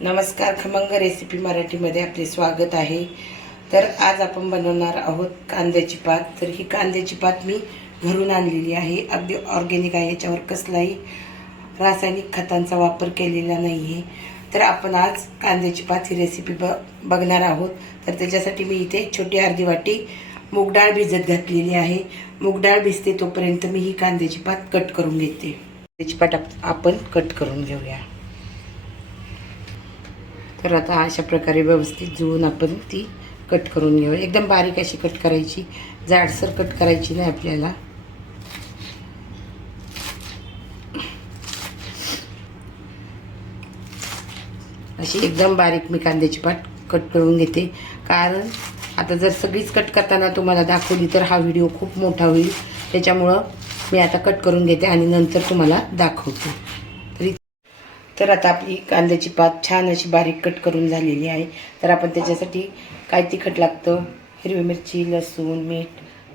नमस्कार खमंग रेसिपी मराठीमध्ये आपले स्वागत आहे. तर आज आपण बनवणार आहोत कांद्याची पात. तर ही कांद्याची पात मी घरून आणलेली आहे. अगदी ऑर्गॅनिक आहे याच्यावर कसलाही रासायनिक खतांचा वापर केलेला नाही आहे तर आपण आज कांद्याची पात ही रेसिपी ब बघणार आहोत. तर त्याच्यासाठी मी इथे छोटी अर्धी वाटी मूगडाळ भिजत घातलेली आहे. मूग डाळ भिजते तोपर्यंत मी ही कांद्याची पात कट करून घेते. त्याची पात आप- आपण कट करून घेऊया. तर आता अशा प्रकारे व्यवस्थित जुळून आपण ती कट करून घेऊ एकदम बारीक अशी कट करायची. जाडसर कट करायची नाही आपल्याला. अशी एकदम बारीक मी कांद्याची पाट कट करून घेते. कारण आता जर सगळीच कट करताना तुम्हाला दाखवली तर हा व्हिडिओ खूप मोठा होईल. त्याच्यामुळं मी आता कट करून घेते आणि नंतर तुम्हाला दाखवते. तर आता आपली कांद्याची पात छान अशी बारीक कट करून झालेली आहे. तर आपण त्याच्यासाठी काय तिखट लागतं? हिरवी मिरची लसूण मीठ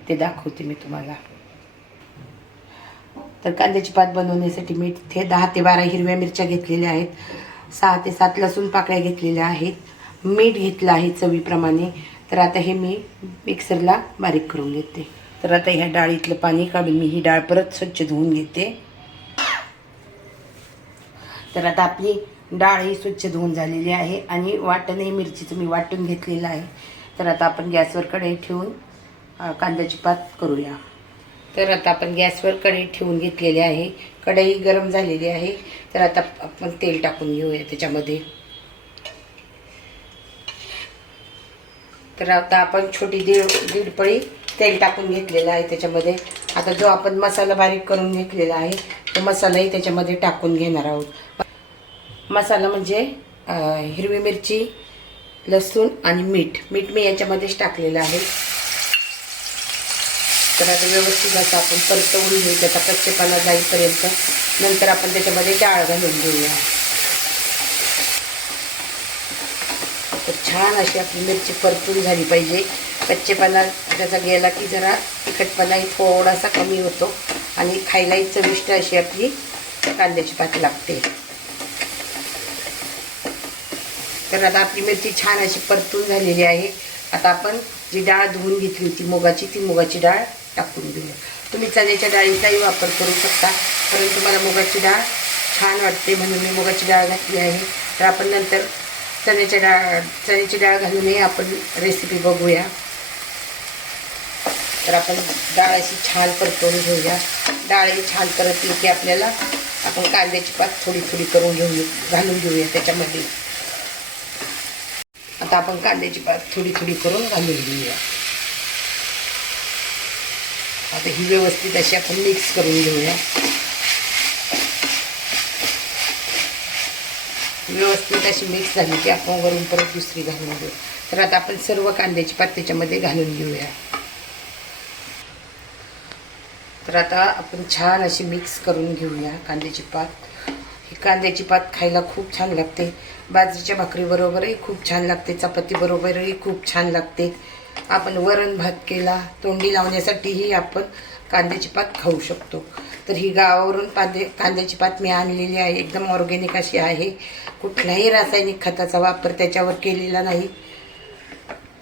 ते दाखवते मी तुम्हाला. तर कांद्याची पात बनवण्यासाठी मी इथे दहा ते बारा हिरव्या मिरच्या घेतलेल्या आहेत. सहा ते सात लसूण पाकळ्या घेतलेल्या आहेत. मीठ घेतलं आहे चवीप्रमाणे. तर आता हे मी मिक्सरला बारीक करून घेते. तर आता ह्या डाळीतलं पाणी काढून मी ही डाळ परत स्वच्छ धुवून घेते. तर आता आपली डाळ ही स्वच्छ धुवून झालेली आहे आणि वाटणही मिरचीचं मी वाटून घेतलेलं आहे. तर आता आपण गॅसवर कढई ठेवून कांद्याची पात करूया. तर आता आपण गॅसवर कढई ठेवून घेतलेली आहे. कढई गरम झालेली आहे. तर आता आपण तेल टाकून घेऊया त्याच्यामध्ये. तर आता आपण छोटी दीड दीड पळी तेल टाकून घेतलेलं आहे त्याच्यामध्ये. आता जो आपण मसाला बारीक करून घेतलेला आहे तो मसालाही त्याच्यामध्ये टाकून घेणार आहोत. मसाला म्हणजे हिरवी मिरची लसूण आणि मीठ. मीठ मी याच्यामध्येच टाकलेलं आहे. तर आता व्यवस्थित असं आपण परतवून घेऊ त्याचा प्रत्येकाला जाईपर्यंत. नंतर आपण त्याच्यामध्ये डाळ घालून घेऊया. तर छान अशी आपली मिरची परतून झाली पाहिजे. कच्चेपणा त्याचा गेला की जरा तिखटपणाही थोडासा कमी होतो आणि खायलाही चविष्ट अशी आपली कांद्याची पात लागते. तर आता आपली मिरची छान अशी परतून झालेली आहे. आता आपण जी डाळ धुवून घेतली होती मुगाची ती मुगाची डाळ टाकून घेऊया तुम्ही चण्याच्या डाळीचाही वापर करू शकता. परंतु मला मुगाची डाळ छान वाटते म्हणून मी मुगाची डाळ घातली आहे. तर आपण नंतर चण्याच्या डाळ चण्याची डाळ घालूनही आपण रेसिपी बघूया. तर आपण डाळ अशी छान परतवून घेऊया. डाळ ही छान परतली की आपल्याला आपण कांद्याची पात थोडी थोडी करून घेऊ घालून घेऊया त्याच्यामध्ये. आता आपण कांद्याची पात थोडी थोडी करून घालून घेऊया. आता ही व्यवस्थित अशी आपण मिक्स करून घेऊया. व्यवस्थित अशी मिक्स झाली की आपण वरून परत दुसरी घालून घेऊ. तर आता आपण सर्व कांद्याची पात त्याच्यामध्ये घालून घेऊया. तर आता आपण छान अशी मिक्स करून घेऊया कांद्याची पात. ही कांद्याची पात खायला खूप छान लागते. बाजरीच्या भाकरीबरोबरही खूप छान लागते चपातीबरोबरही खूप छान लागते. आपण वरण भात केला तोंडी लावण्यासाठीही आपण कांद्याची पात खाऊ शकतो. तर ही गावावरून कांदे कांद्याची पात मी आणलेली आहे एकदम ऑर्गॅनिक अशी आहे. कुठल्याही रासायनिक खताचा वापर त्याच्यावर केलेला नाही.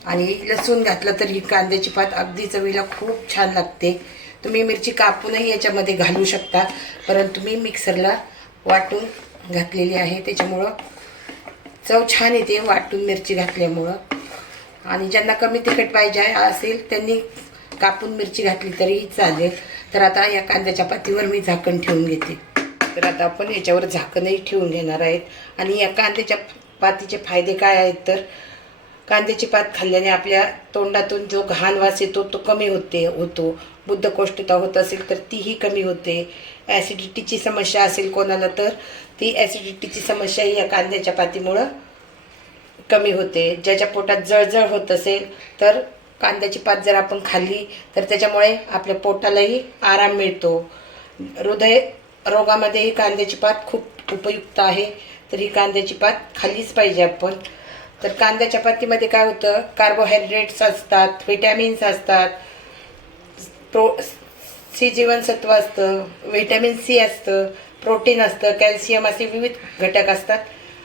आणि लसूण घातलं तर ही कांद्याची पात अगदी चवीला खूप छान लागते. तुम्ही मिरची कापूनही याच्यामध्ये घालू शकता परंतु मी मिक्सरला वाटून घातलेली आहे. त्याच्यामुळं चव छान येते वाटून मिरची घातल्यामुळं. आणि ज्यांना कमी तिखट पाहिजे असेल त्यांनी कापून मिरची घातली तरी चालेल. तर आता या कांद्याच्या पातीवर मी झाकण ठेवून घेते. तर आता आपण याच्यावर झाकणही ठेवून घेणार आहेत. आणि या कांद्याच्या पातीचे फायदे काय आहेत तर कांद्याची पात खाल्ल्याने आपल्या तोंडातून जो घाण वास येतो तो कमी होते होतो. बुद्धकोष्ठता होत असेल तर तीही कमी होते. ॲसिडिटीची समस्या असेल कोणाला तर ती ॲसिडिटीची समस्याही या कांद्याच्या पातीमुळं कमी होते. ज्याच्या पोटात जळजळ होत असेल तर कांद्याची पात जर आपण खाल्ली तर त्याच्यामुळे आपल्या पोटालाही आराम मिळतो. हृदय रोगामध्येही कांद्याची पात खूप उपयुक्त आहे तर ही कांद्याची पात खाल्लीच पाहिजे आपण. तर कांद्याच्या पातीमध्ये काय होतं? कार्बोहायड्रेट्स असतात व्हिटॅमिन्स असतात प्रो सी जीवनसत्व असतं व्हिटॅमिन सी असतं प्रोटीन असतं कॅल्शियम असे विविध घटक असतात.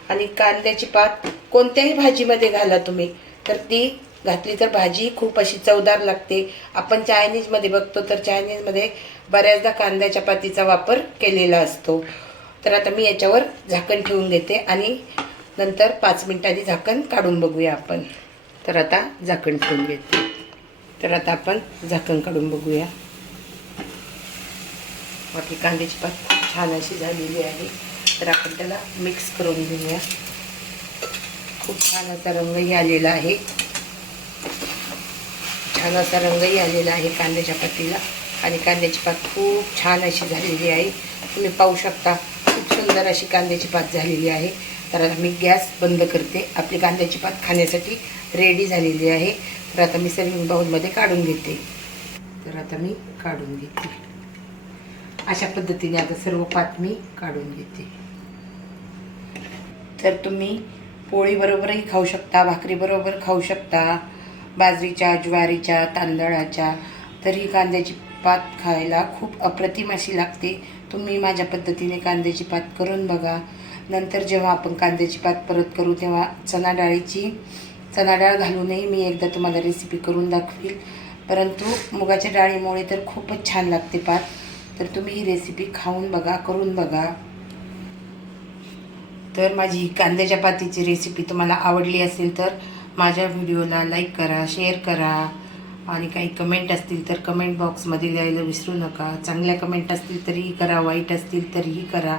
आणि कांद्याची पात कोणत्याही भाजीमध्ये घाला तुम्ही तर ती घातली तर भाजी खूप अशी चवदार लागते. आपण चायनीजमध्ये बघतो तर चायनीजमध्ये बऱ्याचदा कांद्याच्या पातीचा वापर केलेला असतो. तर आता मी याच्यावर झाकण ठेवून घेते आणि नंतर पाच मिनिटांनी झाकण काढून बघूया आपण. तर आता झाकण ठेवून घेते. तर आता आपण झाकण काढून बघूया. बाकी कांद्याची पात खूप छान अशी झालेली आहे. तर आपण त्याला मिक्स करून घेऊया. खूप छान असा रंगही आलेला आहे. छान असा रंगही आलेला आहे कांद्याच्या पातीला. आणि कांद्याची पात खूप छान अशी झालेली आहे. तुम्ही पाहू शकता खूप सुंदर अशी कांद्याची पात झालेली आहे. तर आता मी गॅस बंद करते. आपली कांद्याची पात खाण्यासाठी रेडी झालेली आहे. तर आता मी सर्विंग बाउलमध्ये काढून घेते. तर आता मी काढून घेते. अशा पद्धतीने आता सर्व पात मी काढून घेते. तर तुम्ही पोळीबरोबरही खाऊ शकता भाकरीबरोबर खाऊ शकता बाजरीच्या ज्वारीच्या तांदळाच्या तर ही कांद्याची पात खायला खूप अप्रतिम अशी लागते. तुम्ही माझ्या पद्धतीने कांद्याची पात करून बघा. नंतर जेव्हा आपण कांद्याची पात परत करू तेव्हा चणा डाळीची चणा डाळ घालूनही मी एकदा तुम्हाला रेसिपी करून दाखवील. परंतु मुगाच्या डाळीमुळे तर खूपच छान लागते पात तर तुम्ही ही रेसिपी खाऊन बघा करून बघा. तर माझी ही कांद्याच्या पातीची रेसिपी तुम्हाला आवडली असेल तर माझ्या व्हिडिओला लाईक करा शेअर करा. आणि काही कमेंट असतील तर कमेंट बॉक्समध्ये लिहायला विसरू नका. चांगल्या कमेंट असतील तरीही करा वाईट असतील तरीही करा.